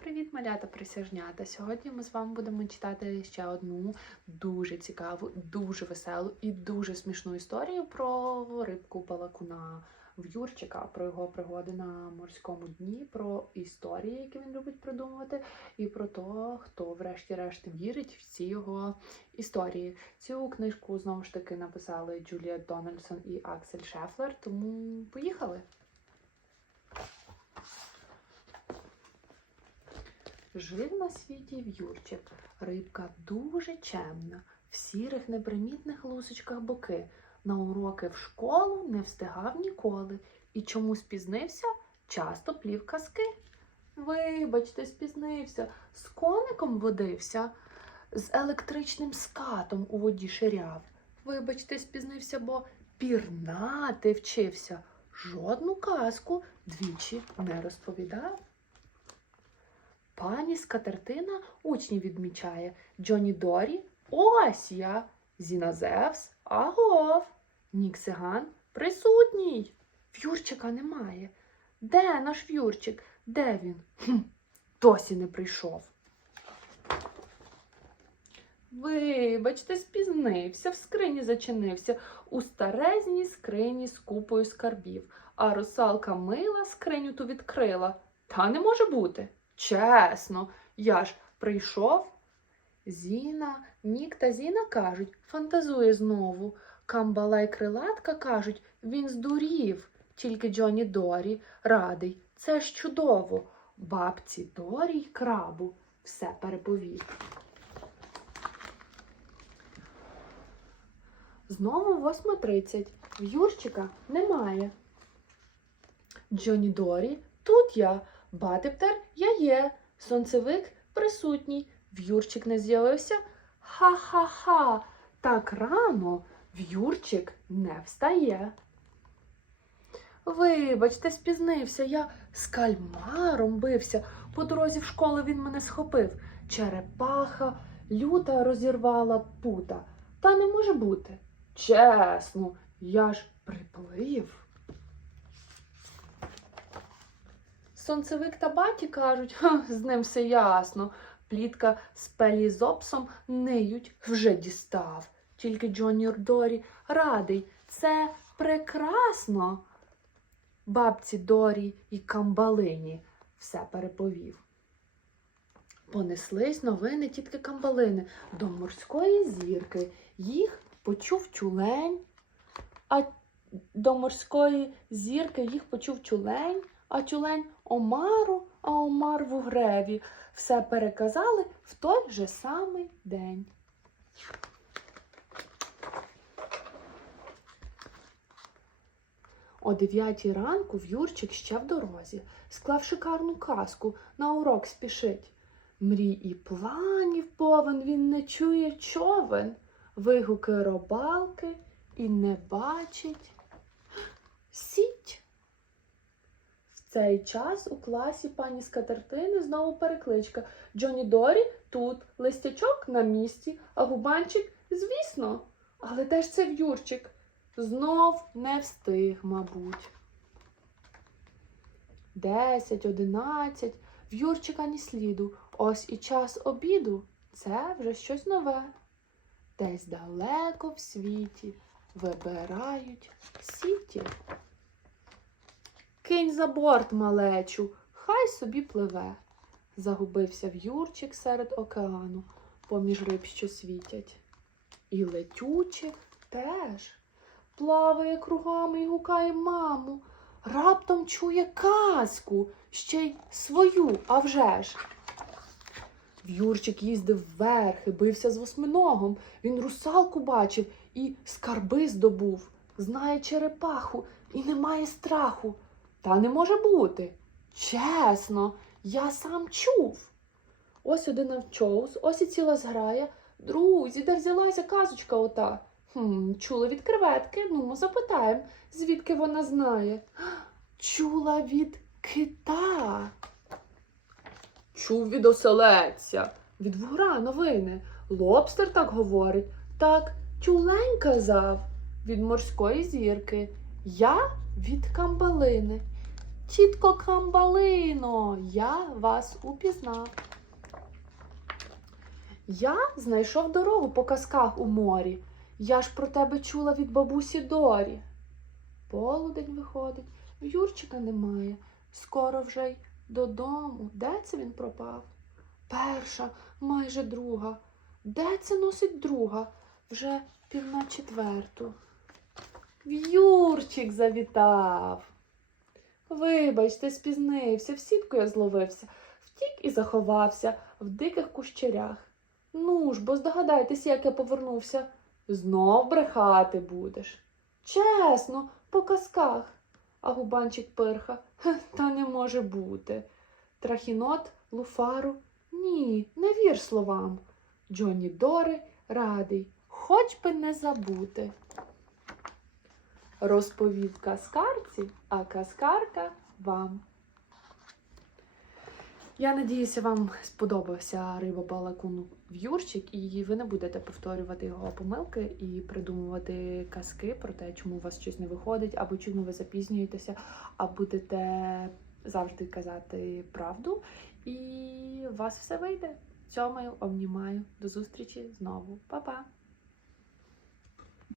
Привіт, малята присяжнята! Сьогодні ми з вами будемо читати ще одну дуже цікаву, дуже веселу і дуже смішну історію про рибку Балакуна в Юрчика, про його пригоди на морському дні, про історії, які він любить придумувати, і про те, хто, врешті-решт, вірить в ці його історії. Цю книжку знову ж таки написали Джулія Дональдсон і Аксель Шефлер. Тому поїхали! Жив на світі в'юрчик, рибка дуже чемна, в сірих непримітних лусочках боки. На уроки в школу не встигав ніколи і чому спізнився, часто плів казки. Вибачте, спізнився, з коником водився, з електричним скатом у воді ширяв. Вибачте, спізнився, бо пірнати вчився. Жодну казку двічі не розповідав. Пані скатертина учнів відмічає. Джоні Дорі ось я. Зіна Зевс агов. Нік Сиган присутній. В'юрчика немає. Де наш в'юрчик? Де він? Хм, досі не прийшов. Вибачте, спізнився, в скрині зачинився, у старезній скрині з купою скарбів, а русалка мила скриню ту відкрила. Та не може бути. Чесно, я ж прийшов. Зіна, Нік та Зіна кажуть, фантазує знову. Камбала й крилатка кажуть, він здурів. Тільки Джоні Дорі радий. Це ж чудово. Бабці Дорі й крабу все переповів. Знову 8.30. В Юрчика немає. Джоні Дорі, тут я. Батиптер я є, сонцевик присутній, в'юрчик не з'явився. Ха-ха-ха, так рано в'юрчик не встає. Вибачте, спізнився, я з кальмаром бився. По дорозі в школу він мене схопив. Черепаха люта розірвала пута. Та не може бути. Чесно, я ж приплив. Сонцевик та баті кажуть, з ним все ясно. Плітка з пелізопсом ниють вже дістав. Тільки Джоні Дорі радий. Це прекрасно. Бабці Дорі і камбалині все переповів. Понеслись новини тітки камбалини до морської зірки. Їх почув тюлень, а до морської зірки їх почув тюлень а тюлень Омару, а Омар в угреві. Все переказали в той же самий день. О дев'ятій ранку в'юрчик ще в дорозі, склав шикарну казку, на урок спішить. Мрій і планів повен він не чує човен, вигуки робалки і не бачить сіть цей час у класі пані скатертини знову перекличка. Джоні Дорі тут, листячок на місці, а губанчик, звісно. Але де ж це в'юрчик? Знов не встиг, мабуть. Десять, одинадцять, в'юрчика ні сліду. Ось і час обіду. Це вже щось нове. Десь далеко в світі вибирають сіті. Кинь за борт, малечу, хай собі пливе. Загубився в'юрчик серед океану, поміж риб, що світять. І летючих теж плаває кругами і гукає маму. Раптом чує казку, ще й свою, а вже ж. В'юрчик їздив вверх бився з восьминогом. Він русалку бачив і скарби здобув. Знає черепаху і немає страху. Та не може бути. Чесно, я сам чув. Ось один навчоус, ось і ціла зграя. Друзі, де взялася казочка ота? Хм, Чула від креветки, ну ми запитаємо, звідки вона знає. Чула від кита. Чув від оселедця, від вугра новини. Лобстер так говорить. Так тюлень казав від морської зірки. Я від камбалини. Тітко Камбалино, я вас упізнав. Я знайшов дорогу по казках у морі. Я ж про тебе чула від бабусі Дорі. Полудень виходить, Юрчика немає. Скоро вже й додому. Де це він пропав? Перша, майже друга. Де це носить друга? Вже пів на четверту. Юрчик завітав. Вибачте, спізнився, в сітку я зловився, втік і заховався в диких кущерях. Ну ж, бо здогадайтеся, як я повернувся. Знов брехати будеш. Чесно, по казках. А губанчик пирха. Та не може бути. Трахінот, луфару. Ні, не вір словам. Джонні Дори радий, хоч би не забути. Розповів казкарці, а казкарка вам. Я надіюся, вам сподобався риба балакун в Юрчик, і ви не будете повторювати його помилки і придумувати казки про те, чому у вас щось не виходить, або чому ви запізнюєтеся, а будете завжди казати правду, і у вас все вийде. Цьомаю, обнімаю. До зустрічі знову. Па-па!